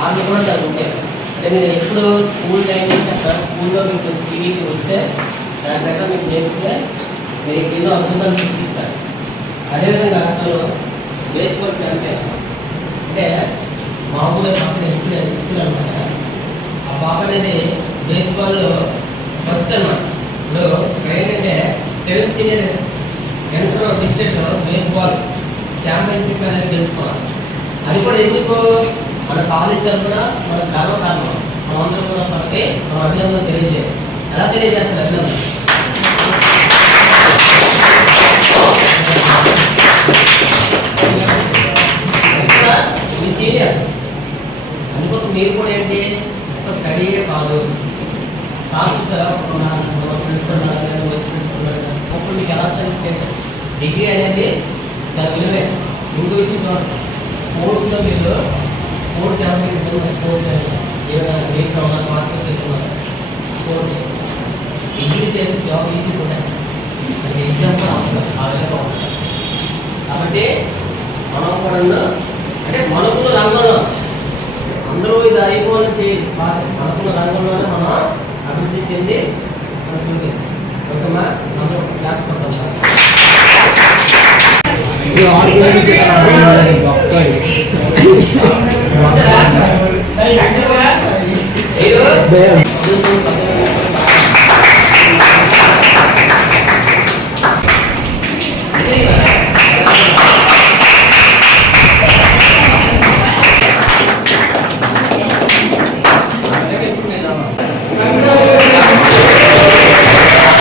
Army కూడా చాలా అంటే మీరు ఎప్పుడు స్కూల్ టైం నుంచి స్కూల్లో మీకు టీవీకి వస్తే దాని దగ్గర మీకు నేర్పితే మీరు ఎన్నో అద్భుతాలు సృష్టిస్తారు అదేవిధంగా అసలు బేస్బాల్ ఛాంపియన్ అంటే మామూలుగా పక్కన ఎప్పుడు ఎప్పుడు అనమాట ఆ పాప అనేది బేస్బాల్లో ఫస్ట్ అనమాట ఇప్పుడు ఇక్కడ ఏంటంటే seventh senior inter district baseball championship అనేది తెలుసుకోవాలి అది కూడా ఎందుకు మన కాలేజ్ తరఫున మన గర్వకారణం మనందరం కూడా మనకి మన అభినందన తెలియజేయాలి. ఎలా తెలియజేస్తారు అభినందన ఇది సీనియర్. అందుకోసం మీరు కూడా ఏంటి? ఒక స్టడీయే కాదు. సార్ చూసారా? ప్రిన్సిపల్ వైస్ ప్రిన్సిపల్ అప్పుడు మీకు ఎలా సెలెక్ట్ చేశారు? డిగ్రీ అనేది దాని విలువే. ఇంకో విషయం స్పోర్ట్స్లో మీరు స్పోర్ట్స్ ఏమైనా ముందు స్పోర్ట్స్ ఏమైనా దేంట్లో ఉన్నారు మాస్టర్ చేస్తున్నారు. స్పోర్ట్స్. డిగ్రీ చేసి జాబ్ ఈజీ కొట్టేస్తారు అది ఎగ్జామ్ కూడా అవసరం ఆ విధంగా ఉంటుంది. కాబట్టి మనం కూడా అంటే మనకున్న రంగంలో అందరూ ఇది అయిపోవాలని చేయాలి. మనకున్న రంగంలోనే మనం అభివృద్ధి చెంది మనం చూపించాలి ఓకేమా మనం క్లాస్ కొట్టాం మీరు